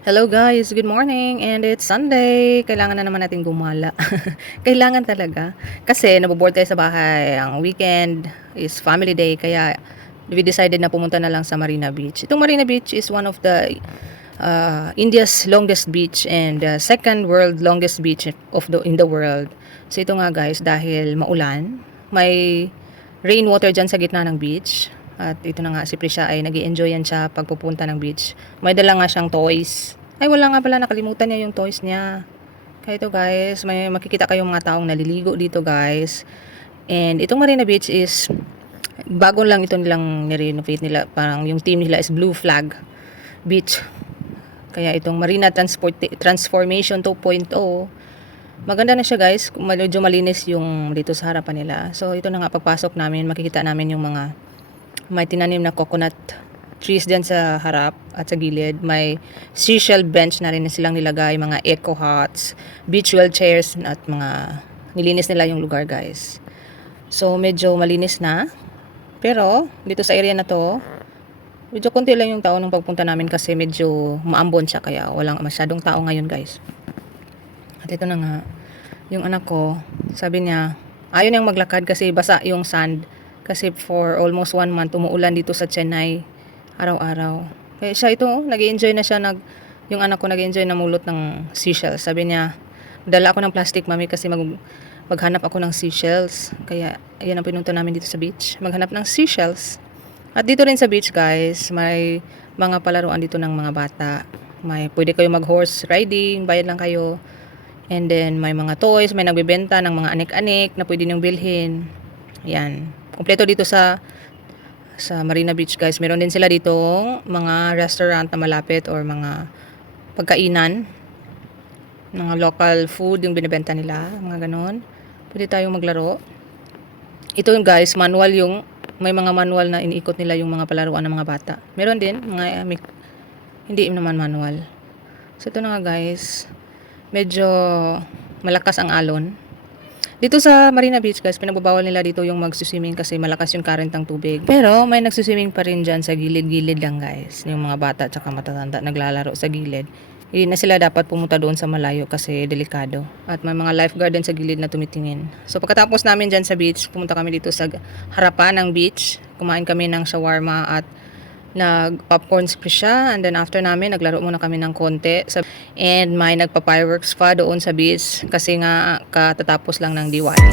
Hello guys, good morning and it's Sunday. Kailangan na naman natin gumala. Kailangan talaga. Kasi naboboard tayo sa bahay. Ang weekend is family day kaya we decided na pumunta na lang sa Marina Beach. Itong Marina Beach is one of the India's longest beach and second world longest beach in the world. So ito nga guys, dahil maulan, may rainwater dyan sa gitna ng beach. At ito na nga, si Prisha ay nag-i-enjoy yan siya pagpupunta ng beach. May dala nga siyang toys. Ay, wala nga pala, nakalimutan niya yung toys niya. Kaya ito guys, may makikita kayong mga taong naliligo dito guys. And itong Marina Beach is, bago lang ito nilang nirenovate nila. Parang yung team nila is Blue Flag Beach. Kaya itong Marina Transformation 2.0, maganda na siya guys. Medyo malinis yung dito sa harapan nila. So ito na nga, pagpasok namin, makikita namin yung mga may tinanim na coconut trees dyan sa harap at sa gilid. May seashell bench na rin na silang nilagay, mga eco huts, beach wheelchairs at mga nilinis nila yung lugar guys. So medyo malinis na. Pero dito sa area na to, medyo konti lang yung tao nung pagpunta namin kasi medyo maambon siya kaya walang masyadong tao ngayon guys. At ito na nga, yung anak ko, sabi niya, ayaw niyang maglakad kasi basa yung sand. Kasi for almost 1 month, umuulan dito sa Chennai, araw-araw. Kaya siya ito, nag-enjoy na siya, yung anak ko nag-enjoy na mulot ng seashells. Sabi niya, dala ako ng plastic, mami, kasi maghanap ako ng seashells. Kaya, ayan ang pinunta namin dito sa beach, maghanap ng seashells. At dito rin sa beach, guys, may mga palaruan dito ng mga bata. Pwede kayo mag-horse riding, bayad lang kayo. And then, may mga toys, may nagbebenta ng mga anik-anik na pwede niyong bilhin. Yan. Kompleto dito sa Marina Beach guys. Meron din sila ditong mga restaurant na malapit or mga pagkainan. Mga local food yung binibenta nila. Mga ganon. Pwede tayong maglaro. Ito guys, manual yung, may mga manual na iniikot nila yung mga palaruan ng mga bata. Meron din, mga hindi naman manual. So ito na nga guys. Medyo malakas ang alon. Dito sa Marina Beach guys, pinagbabawal nila dito yung magsuswimming kasi malakas yung current ng tubig. Pero may nagsuswimming pa rin dyan sa gilid-gilid lang guys. Yung mga bata at matatanda naglalaro sa gilid. Hindi na sila dapat pumunta doon sa malayo kasi delikado. At may mga lifeguard din sa gilid na tumitingin. So pagkatapos namin dyan sa beach, pumunta kami dito sa harapan ng beach. Kumain kami ng shawarma at nag-popcorn siya, and then after namin naglaro muna kami ng konti and may nagpa-fireworks pa doon sa beach kasi nga katatapos lang ng Diwali.